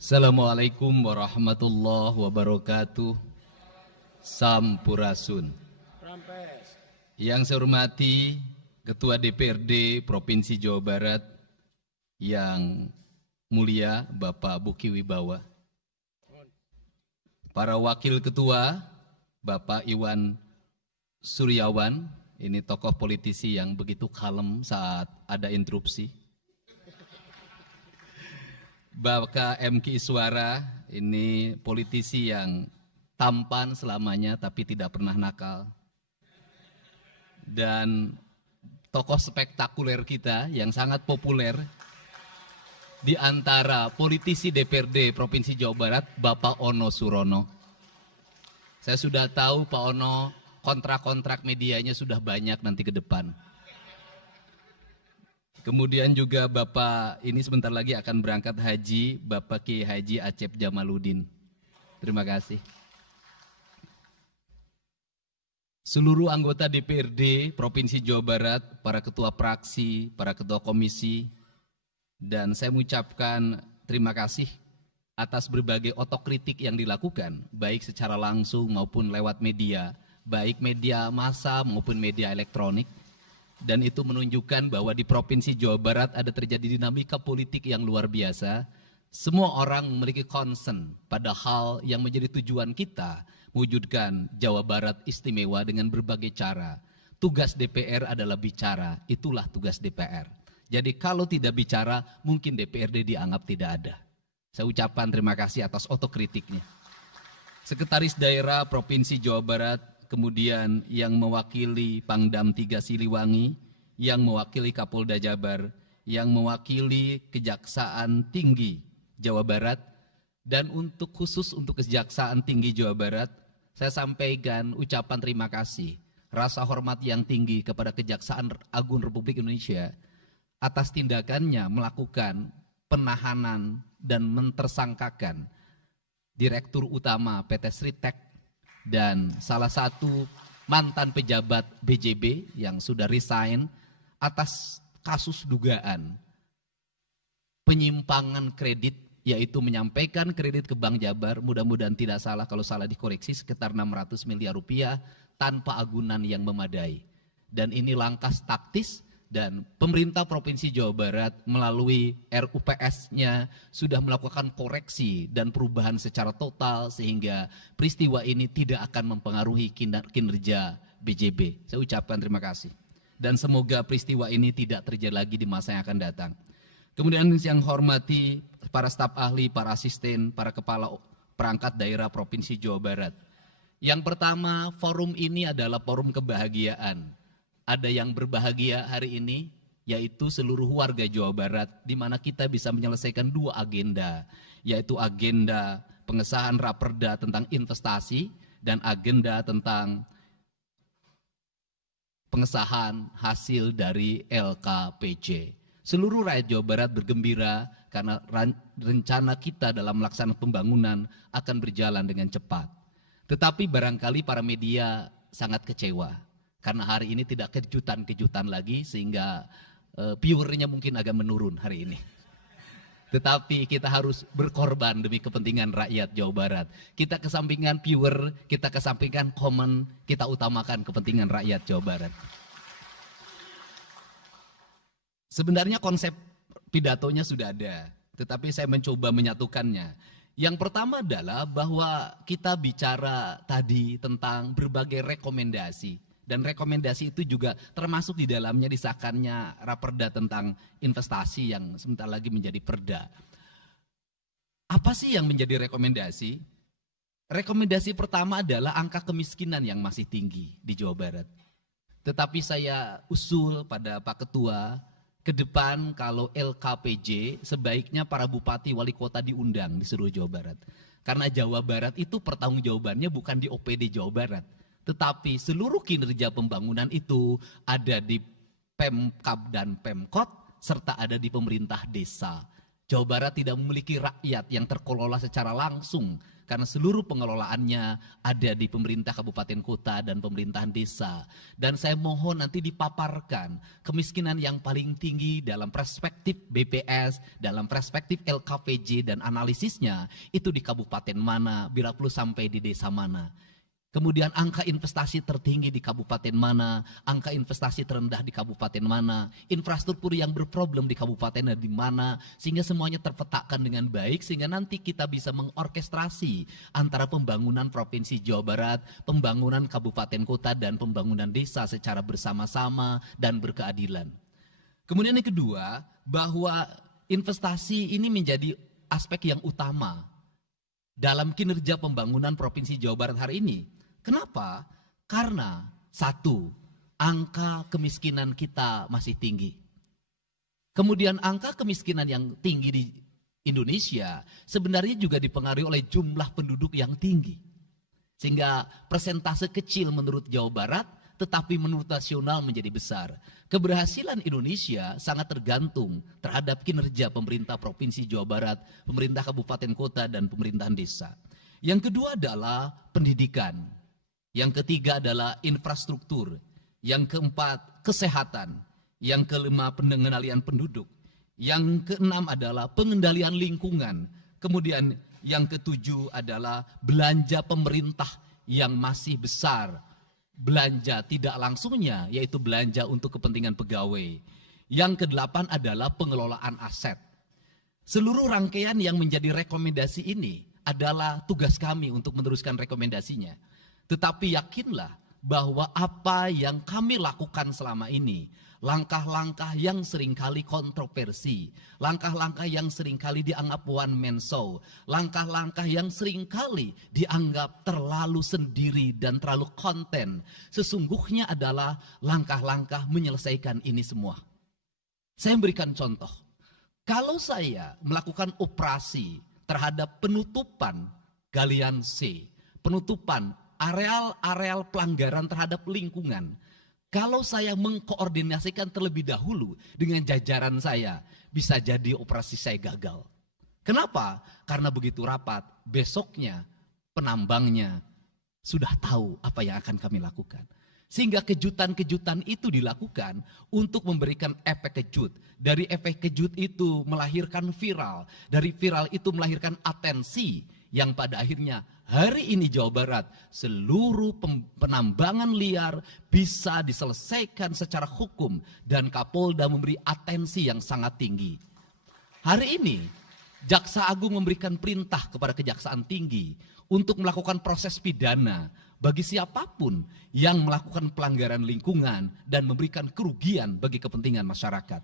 Assalamualaikum warahmatullahi wabarakatuh. Sampurasun. Yang saya hormati Ketua DPRD Provinsi Jawa Barat yang mulia Bapak Buki Wibawa, para wakil ketua Bapak Iwan Suryawan, ini tokoh politisi yang begitu kalem saat ada interupsi. Bapak M.Ki Iswara, ini politisi yang tampan selamanya tapi tidak pernah nakal. Dan tokoh spektakuler kita yang sangat populer di antara politisi DPRD Provinsi Jawa Barat, Bapak Ono Surono. Saya sudah tahu Pak Ono kontrak-kontrak medianya sudah banyak nanti ke depan. Kemudian juga Bapak ini sebentar lagi akan berangkat haji, Bapak Kiai Haji Acep Jamaluddin. Terima kasih. Seluruh anggota DPRD Provinsi Jawa Barat, para ketua praksi, para ketua komisi, dan saya mengucapkan terima kasih atas berbagai otokritik yang dilakukan, baik secara langsung maupun lewat media, baik media massa maupun media elektronik. Dan itu menunjukkan bahwa di Provinsi Jawa Barat ada terjadi dinamika politik yang luar biasa. Semua orang memiliki concern pada hal yang menjadi tujuan kita, mewujudkan Jawa Barat istimewa dengan berbagai cara. Tugas DPR adalah bicara, itulah tugas DPR. Jadi kalau tidak bicara, mungkin DPRD dianggap tidak ada. Saya ucapkan terima kasih atas otokritiknya. Sekretaris Daerah Provinsi Jawa Barat, kemudian yang mewakili Pangdam 3 Siliwangi, yang mewakili Kapolda Jabar, yang mewakili Kejaksaan Tinggi Jawa Barat, dan khusus untuk Kejaksaan Tinggi Jawa Barat, saya sampaikan ucapan terima kasih, rasa hormat yang tinggi kepada Kejaksaan Agung Republik Indonesia atas tindakannya melakukan penahanan dan mentersangkakan Direktur Utama PT Sritek dan salah satu mantan pejabat BJB yang sudah resign atas kasus dugaan penyimpangan kredit, yaitu menyampaikan kredit ke Bank Jabar, mudah-mudahan tidak salah, kalau salah dikoreksi, sekitar 600 miliar rupiah tanpa agunan yang memadai. Dan ini langkah taktis. Dan pemerintah Provinsi Jawa Barat melalui RUPS-nya sudah melakukan koreksi dan perubahan secara total sehingga peristiwa ini tidak akan mempengaruhi kinerja BJB. Saya ucapkan terima kasih. Dan semoga peristiwa ini tidak terjadi lagi di masa yang akan datang. Kemudian yang hormati para staf ahli, para asisten, para kepala perangkat daerah Provinsi Jawa Barat. Yang pertama, forum ini adalah forum kebahagiaan. Ada yang berbahagia hari ini, yaitu seluruh warga Jawa Barat, di mana kita bisa menyelesaikan dua agenda, yaitu agenda pengesahan raperda tentang investasi dan agenda tentang pengesahan hasil dari LKPJ. Seluruh rakyat Jawa Barat bergembira karena rencana kita dalam melaksanakan pembangunan akan berjalan dengan cepat. Tetapi barangkali para media sangat kecewa. Karena hari ini tidak kejutan-kejutan lagi sehingga viewernya mungkin agak menurun hari ini. Tetapi kita harus berkorban demi kepentingan rakyat Jawa Barat. Kita kesampingkan viewer, kita kesampingkan komen, kita utamakan kepentingan rakyat Jawa Barat. Sebenarnya konsep pidatonya sudah ada, tetapi saya mencoba menyatukannya. Yang pertama adalah bahwa kita bicara tadi tentang berbagai rekomendasi. Dan rekomendasi itu juga termasuk di dalamnya disahkannya raperda tentang investasi yang sebentar lagi menjadi perda. Apa sih yang menjadi rekomendasi? Rekomendasi pertama adalah angka kemiskinan yang masih tinggi di Jawa Barat. Tetapi saya usul pada Pak Ketua, ke depan kalau LKPJ sebaiknya para bupati wali kota diundang di seluruh Jawa Barat. Karena Jawa Barat itu pertanggungjawabannya bukan di OPD Jawa Barat. Tetapi seluruh kinerja pembangunan itu ada di Pemkab dan Pemkot serta ada di pemerintah desa. Jawa Barat tidak memiliki rakyat yang terkelola secara langsung karena seluruh pengelolaannya ada di pemerintah kabupaten kota dan pemerintahan desa. Dan saya mohon nanti dipaparkan kemiskinan yang paling tinggi dalam perspektif BPS, dalam perspektif LKPJ dan analisisnya itu di kabupaten mana, bila perlu sampai di desa mana. Kemudian angka investasi tertinggi di kabupaten mana, angka investasi terendah di kabupaten mana, infrastruktur yang berproblem di kabupaten di mana, sehingga semuanya terpetakan dengan baik, sehingga nanti kita bisa mengorkestrasi antara pembangunan Provinsi Jawa Barat, pembangunan kabupaten kota, dan pembangunan desa secara bersama-sama dan berkeadilan. Kemudian yang kedua, bahwa investasi ini menjadi aspek yang utama dalam kinerja pembangunan Provinsi Jawa Barat hari ini. Kenapa? Karena satu, angka kemiskinan kita masih tinggi. Kemudian angka kemiskinan yang tinggi di Indonesia sebenarnya juga dipengaruhi oleh jumlah penduduk yang tinggi. Sehingga persentase kecil menurut Jawa Barat, tetapi menurut nasional menjadi besar. Keberhasilan Indonesia sangat tergantung terhadap kinerja pemerintah Provinsi Jawa Barat, pemerintah kabupaten kota, dan pemerintahan desa. Yang kedua adalah pendidikan. Yang ketiga adalah infrastruktur. Yang keempat, kesehatan. Yang kelima, pengendalian penduduk. Yang keenam adalah pengendalian lingkungan. Kemudian yang ketujuh adalah belanja pemerintah yang masih besar. Belanja tidak langsungnya, yaitu belanja untuk kepentingan pegawai. Yang kedelapan adalah pengelolaan aset. Seluruh rangkaian yang menjadi rekomendasi ini adalah tugas kami untuk meneruskan rekomendasinya. Tetapi yakinlah bahwa apa yang kami lakukan selama ini, langkah-langkah yang seringkali kontroversi, langkah-langkah yang seringkali dianggap one man show, langkah-langkah yang seringkali dianggap terlalu sendiri dan terlalu konten, sesungguhnya adalah langkah-langkah menyelesaikan ini semua. Saya memberikan contoh. Kalau saya melakukan operasi terhadap penutupan galian C, penutupan areal-areal pelanggaran terhadap lingkungan, kalau saya mengkoordinasikan terlebih dahulu dengan jajaran saya, bisa jadi operasi saya gagal. Kenapa? Karena begitu rapat, besoknya penambangnya sudah tahu apa yang akan kami lakukan. Sehingga kejutan-kejutan itu dilakukan untuk memberikan efek kejut. Dari efek kejut itu melahirkan viral. Dari viral itu melahirkan atensi yang pada akhirnya hari ini Jawa Barat seluruh penambangan liar bisa diselesaikan secara hukum dan Kapolda memberi atensi yang sangat tinggi. Hari ini Jaksa Agung memberikan perintah kepada Kejaksaan Tinggi untuk melakukan proses pidana bagi siapapun yang melakukan pelanggaran lingkungan dan memberikan kerugian bagi kepentingan masyarakat.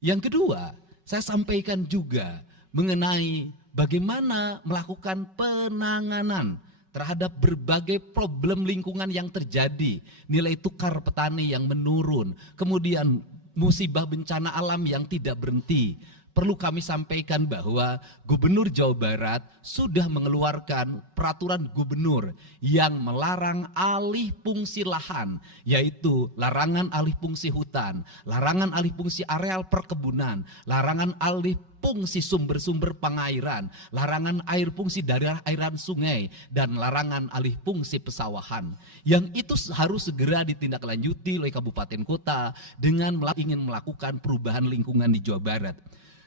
Yang kedua, saya sampaikan juga mengenai bagaimana melakukan penanganan terhadap berbagai problem lingkungan yang terjadi. Nilai tukar petani yang menurun, kemudian musibah bencana alam yang tidak berhenti. Perlu kami sampaikan bahwa Gubernur Jawa Barat sudah mengeluarkan peraturan gubernur yang melarang alih fungsi lahan, yaitu larangan alih fungsi hutan, larangan alih fungsi areal perkebunan, larangan alih fungsi sumber-sumber pengairan, larangan air fungsi dari airan sungai, dan larangan alih fungsi pesawahan. Yang itu harus segera ditindaklanjuti oleh kabupaten kota dengan ingin melakukan perubahan lingkungan di Jawa Barat.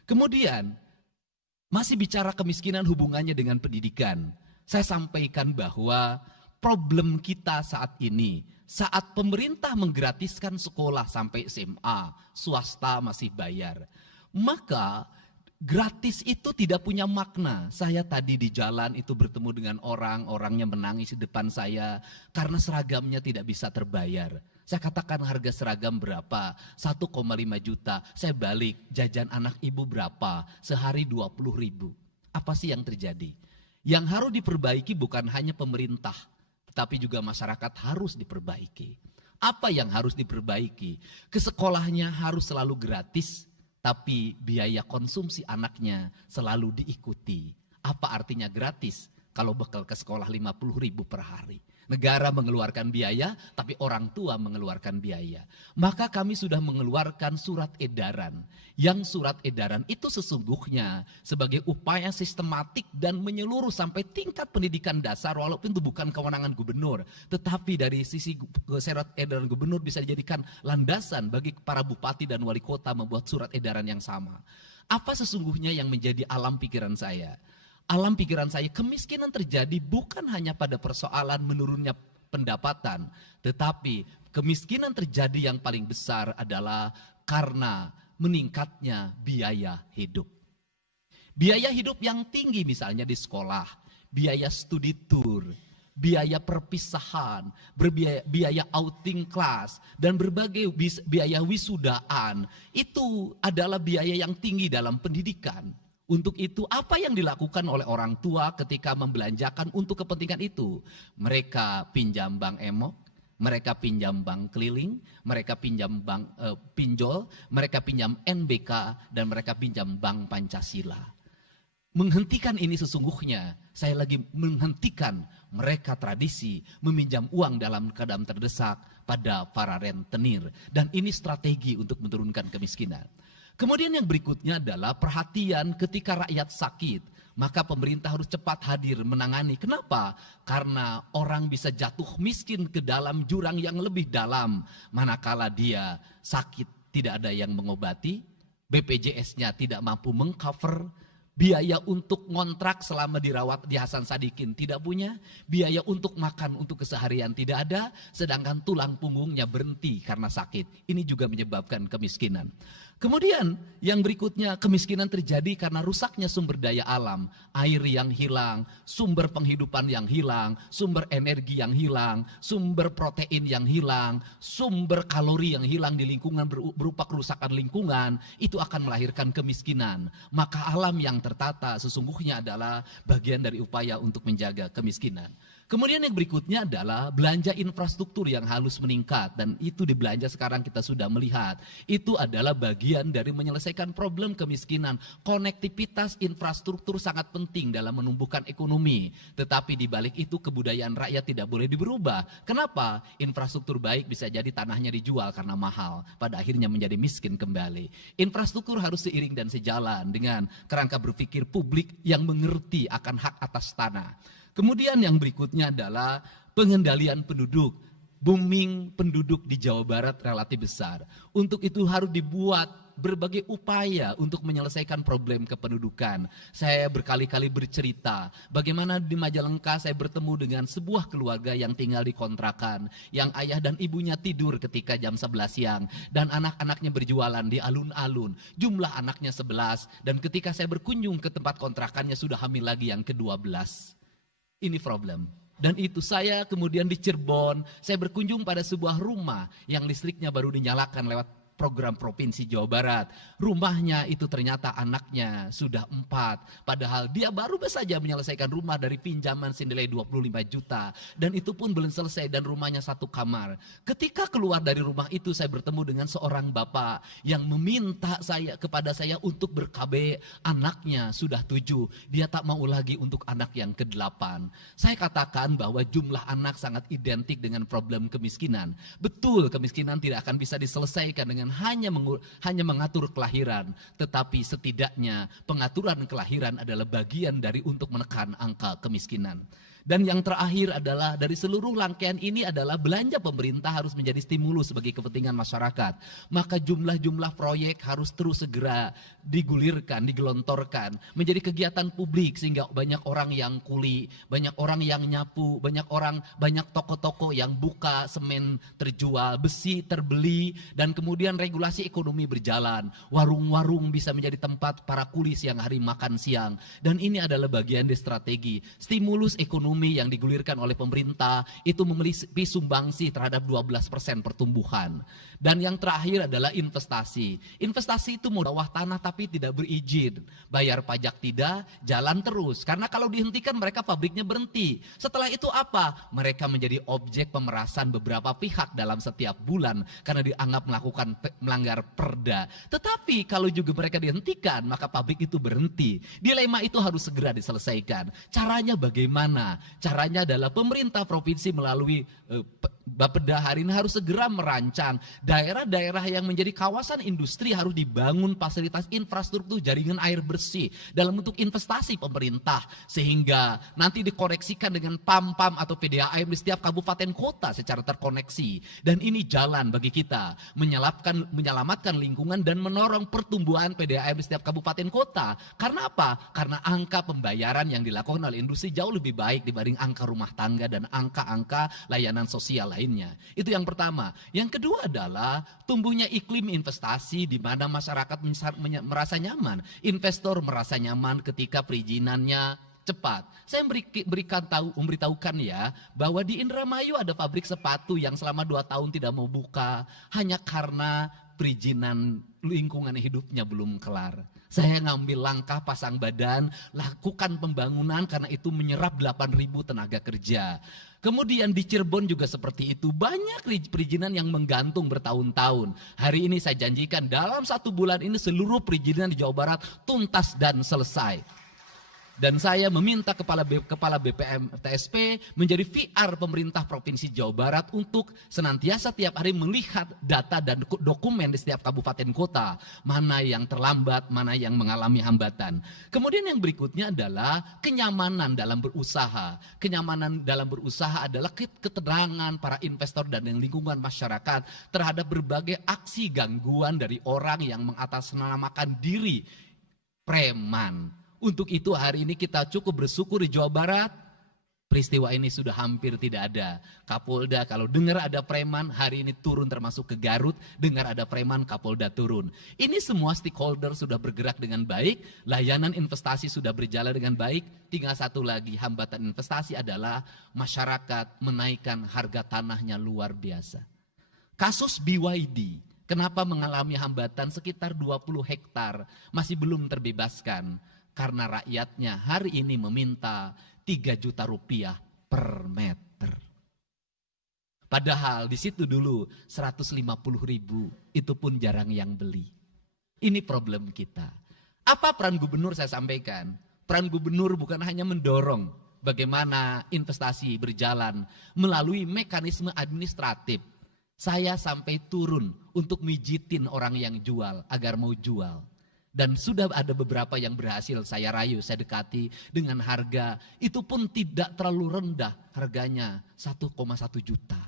Kemudian, masih bicara kemiskinan hubungannya dengan pendidikan. Saya sampaikan bahwa problem kita saat ini, saat pemerintah menggratiskan sekolah sampai SMA, swasta masih bayar. Maka gratis itu tidak punya makna. Saya tadi di jalan itu bertemu dengan orangnya menangis di depan saya karena seragamnya tidak bisa terbayar. Saya katakan harga seragam berapa? 1,5 juta. Saya balik, jajan anak ibu berapa? Sehari 20.000. Apa sih yang terjadi? Yang harus diperbaiki bukan hanya pemerintah, tetapi juga masyarakat harus diperbaiki. Apa yang harus diperbaiki? Ke sekolahnya harus selalu gratis, tapi biaya konsumsi anaknya selalu diikuti. Apa artinya gratis kalau bekal ke sekolah 50.000 per hari? Negara mengeluarkan biaya, tapi orang tua mengeluarkan biaya. Maka kami sudah mengeluarkan surat edaran. Yang surat edaran itu sesungguhnya sebagai upaya sistematik dan menyeluruh sampai tingkat pendidikan dasar, walaupun itu bukan kewenangan gubernur. Tetapi dari sisi surat edaran gubernur bisa dijadikan landasan bagi para bupati dan wali kota membuat surat edaran yang sama. Apa sesungguhnya yang menjadi alam pikiran saya? Alam pikiran saya, kemiskinan terjadi bukan hanya pada persoalan menurunnya pendapatan, tetapi kemiskinan terjadi yang paling besar adalah karena meningkatnya biaya hidup. Biaya hidup yang tinggi misalnya di sekolah, biaya studi tour, biaya perpisahan, biaya outing kelas, dan berbagai biaya wisudaan, itu adalah biaya yang tinggi dalam pendidikan. Untuk itu apa yang dilakukan oleh orang tua ketika membelanjakan untuk kepentingan itu? Mereka pinjam bank emok, mereka pinjam bank keliling, mereka pinjam bank pinjol, mereka pinjam NBK, dan mereka pinjam bank Pancasila. Menghentikan ini sesungguhnya, saya lagi menghentikan mereka tradisi meminjam uang dalam keadaan terdesak pada para rentenir. Dan ini strategi untuk menurunkan kemiskinan. Kemudian yang berikutnya adalah perhatian ketika rakyat sakit. Maka pemerintah harus cepat hadir menangani. Kenapa? Karena orang bisa jatuh miskin ke dalam jurang yang lebih dalam. Manakala dia sakit tidak ada yang mengobati, BPJS-nya tidak mampu mengcover, biaya untuk ngontrak selama dirawat di Hasan Sadikin tidak punya, biaya untuk makan untuk keseharian tidak ada, sedangkan tulang punggungnya berhenti karena sakit. Ini juga menyebabkan kemiskinan. Kemudian yang berikutnya, kemiskinan terjadi karena rusaknya sumber daya alam, air yang hilang, sumber penghidupan yang hilang, sumber energi yang hilang, sumber protein yang hilang, sumber kalori yang hilang di lingkungan berupa kerusakan lingkungan, itu akan melahirkan kemiskinan. Maka alam yang tertata sesungguhnya adalah bagian dari upaya untuk menjaga kemiskinan. Kemudian yang berikutnya adalah belanja infrastruktur yang harus meningkat, dan itu di belanja sekarang kita sudah melihat. Itu adalah bagian dari menyelesaikan problem kemiskinan. Konektivitas infrastruktur sangat penting dalam menumbuhkan ekonomi, tetapi di balik itu kebudayaan rakyat tidak boleh diberubah. Kenapa? Infrastruktur baik bisa jadi tanahnya dijual karena mahal, pada akhirnya menjadi miskin kembali. Infrastruktur harus seiring dan sejalan dengan kerangka berpikir publik yang mengerti akan hak atas tanah. Kemudian yang berikutnya adalah pengendalian penduduk. Booming penduduk di Jawa Barat relatif besar. Untuk itu harus dibuat berbagai upaya untuk menyelesaikan problem kependudukan. Saya berkali-kali bercerita bagaimana di Majalengka saya bertemu dengan sebuah keluarga yang tinggal di kontrakan, yang ayah dan ibunya tidur ketika jam 11 siang dan anak-anaknya berjualan di alun-alun. Jumlah anaknya 11 dan ketika saya berkunjung ke tempat kontrakannya sudah hamil lagi yang ke-12. Ini problem. Dan itu saya kemudian di Cirebon, saya berkunjung pada sebuah rumah yang listriknya baru dinyalakan lewat program Provinsi Jawa Barat. Rumahnya itu ternyata anaknya sudah 4. Padahal dia baru saja menyelesaikan rumah dari pinjaman senilai 25 juta. Dan itu pun belum selesai dan rumahnya 1 kamar. Ketika keluar dari rumah itu saya bertemu dengan seorang bapak yang meminta kepada saya untuk ber-KB. Anaknya sudah 7. Dia tak mau lagi untuk anak yang ke-8. Saya katakan bahwa jumlah anak sangat identik dengan problem kemiskinan. Betul, kemiskinan tidak akan bisa diselesaikan dengan hanya mengatur kelahiran, tetapi setidaknya pengaturan kelahiran adalah bagian dari untuk menekan angka kemiskinan. Dan yang terakhir adalah dari seluruh rangkaian ini adalah belanja pemerintah harus menjadi stimulus sebagai kepentingan masyarakat. Maka jumlah-jumlah proyek harus terus segera digulirkan, digelontorkan menjadi kegiatan publik sehingga banyak orang yang kuli, banyak orang yang nyapu, banyak toko-toko yang buka, semen terjual, besi terbeli, dan kemudian regulasi ekonomi berjalan. Warung-warung bisa menjadi tempat para kuli siang hari makan siang. Dan ini adalah bagian dari strategi stimulus ekonomi yang digulirkan oleh pemerintah itu memiliki sumbangsi terhadap 12% pertumbuhan. Dan yang terakhir adalah investasi. Investasi itu mau bawah tanah tapi tidak berizin. Bayar pajak tidak, jalan terus. Karena kalau dihentikan mereka pabriknya berhenti. Setelah itu apa? Mereka menjadi objek pemerasan beberapa pihak dalam setiap bulan karena dianggap melanggar perda. Tetapi kalau juga mereka dihentikan maka pabrik itu berhenti. Dilema itu harus segera diselesaikan. Caranya bagaimana? Caranya adalah pemerintah provinsi melalui Bapeda hari ini harus segera merancang daerah-daerah yang menjadi kawasan industri harus dibangun fasilitas infrastruktur jaringan air bersih dalam bentuk investasi pemerintah sehingga nanti dikoneksikan dengan PAM-PAM atau PDAM di setiap kabupaten kota secara terkoneksi. Dan ini jalan bagi kita menyelamatkan lingkungan dan menorong pertumbuhan PDAM di setiap kabupaten kota. Karena apa? Karena angka pembayaran yang dilakukan oleh industri jauh lebih baik dibanding angka rumah tangga dan angka-angka layanan sosial lainnya. Itu yang pertama. Yang kedua adalah tumbuhnya iklim investasi di mana masyarakat merasa nyaman. Investor merasa nyaman ketika perizinannya cepat. Saya memberitahukan ya bahwa di Indramayu ada pabrik sepatu yang selama 2 tahun tidak mau buka hanya karena perizinan lingkungan hidupnya belum kelar. Saya ngambil langkah pasang badan, lakukan pembangunan karena itu menyerap 8.000 tenaga kerja. Kemudian di Cirebon juga seperti itu, banyak perizinan yang menggantung bertahun-tahun. Hari ini saya janjikan dalam 1 bulan ini seluruh perizinan di Jawa Barat tuntas dan selesai. Dan saya meminta kepala BPM TSP menjadi VR pemerintah Provinsi Jawa Barat untuk senantiasa tiap hari melihat data dan dokumen di setiap kabupaten kota. Mana yang terlambat, mana yang mengalami hambatan. Kemudian yang berikutnya adalah kenyamanan dalam berusaha. Kenyamanan dalam berusaha adalah keterangan para investor dan lingkungan masyarakat terhadap berbagai aksi gangguan dari orang yang mengatasnamakan diri preman. Untuk itu hari ini kita cukup bersyukur di Jawa Barat, peristiwa ini sudah hampir tidak ada. Kapolda kalau dengar ada preman hari ini turun, termasuk ke Garut, dengar ada preman Kapolda turun. Ini semua stakeholder sudah bergerak dengan baik, layanan investasi sudah berjalan dengan baik. Tinggal satu lagi hambatan investasi adalah masyarakat menaikkan harga tanahnya luar biasa. Kasus BYD, kenapa mengalami hambatan sekitar 20 hektar masih belum terbebaskan? Karena rakyatnya hari ini meminta 3 juta rupiah per meter. Padahal di situ dulu 150.000, itu pun jarang yang beli. Ini problem kita. Apa peran gubernur saya sampaikan? Peran gubernur bukan hanya mendorong bagaimana investasi berjalan melalui mekanisme administratif. Saya sampai turun untuk mijitin orang yang jual agar mau jual. Dan sudah ada beberapa yang berhasil saya rayu, saya dekati dengan harga. Itu pun tidak terlalu rendah, harganya 1,1 juta.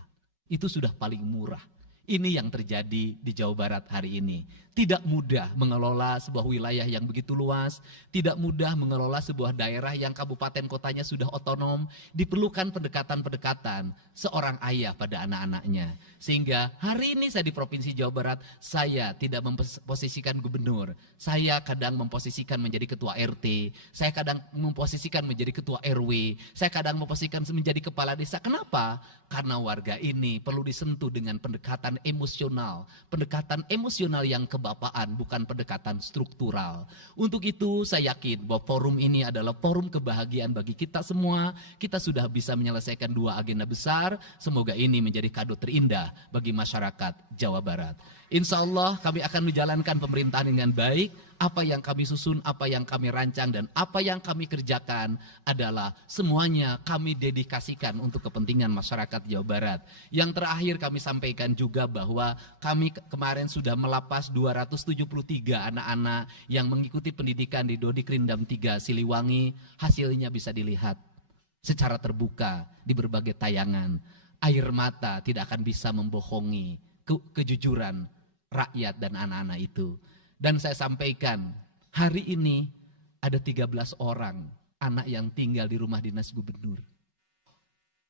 Itu sudah paling murah. Ini yang terjadi di Jawa Barat hari ini. Tidak mudah mengelola sebuah wilayah yang begitu luas. Tidak mudah mengelola sebuah daerah yang kabupaten kotanya sudah otonom. Diperlukan pendekatan-pendekatan seorang ayah pada anak-anaknya. Sehingga hari ini saya di Provinsi Jawa Barat, saya tidak memposisikan gubernur. Saya kadang memposisikan menjadi ketua RT. Saya kadang memposisikan menjadi ketua RW. Saya kadang memposisikan menjadi kepala desa. Kenapa? Karena warga ini perlu disentuh dengan pendekatan emosional. Pendekatan emosional yang kebapaan, bukan pendekatan struktural. Untuk itu saya yakin bahwa forum ini adalah forum kebahagiaan bagi kita semua. Kita sudah bisa menyelesaikan 2 agenda besar. Semoga ini menjadi kado terindah bagi masyarakat Jawa Barat. Insya Allah kami akan menjalankan pemerintahan dengan baik. Apa yang kami susun, apa yang kami rancang, dan apa yang kami kerjakan adalah semuanya kami dedikasikan untuk kepentingan masyarakat Jawa Barat. Yang terakhir kami sampaikan juga bahwa kami kemarin sudah melapas 273 anak-anak yang mengikuti pendidikan di Dodi Krindam 3 Siliwangi. Hasilnya bisa dilihat secara terbuka di berbagai tayangan. Air mata tidak akan bisa membohongi kejujuran rakyat dan anak-anak itu. Dan saya sampaikan, hari ini ada 13 orang anak yang tinggal di rumah dinas gubernur.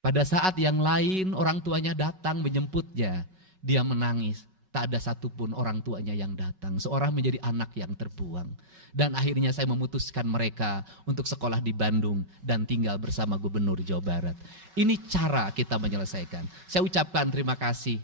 Pada saat yang lain orang tuanya datang menjemputnya, dia menangis. Tak ada satupun orang tuanya yang datang. Seorang menjadi anak yang terbuang. Dan akhirnya saya memutuskan mereka untuk sekolah di Bandung dan tinggal bersama gubernur Jawa Barat. Ini cara kita menyelesaikan. Saya ucapkan terima kasih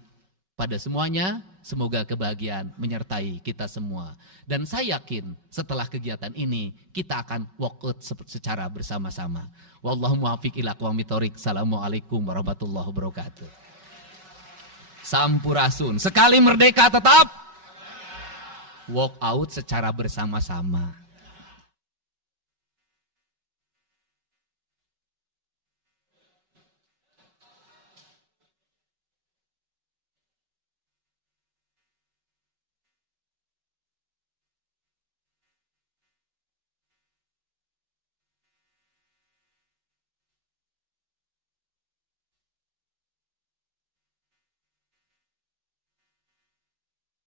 pada semuanya, semoga kebahagiaan menyertai kita semua. Dan saya yakin setelah kegiatan ini kita akan walk out secara bersama-sama. Wallahu muwaffiq ila aqwamit thoriq. Assalamualaikum warahmatullahi wabarakatuh. Sampurasun. Sekali merdeka tetap walk out secara bersama-sama.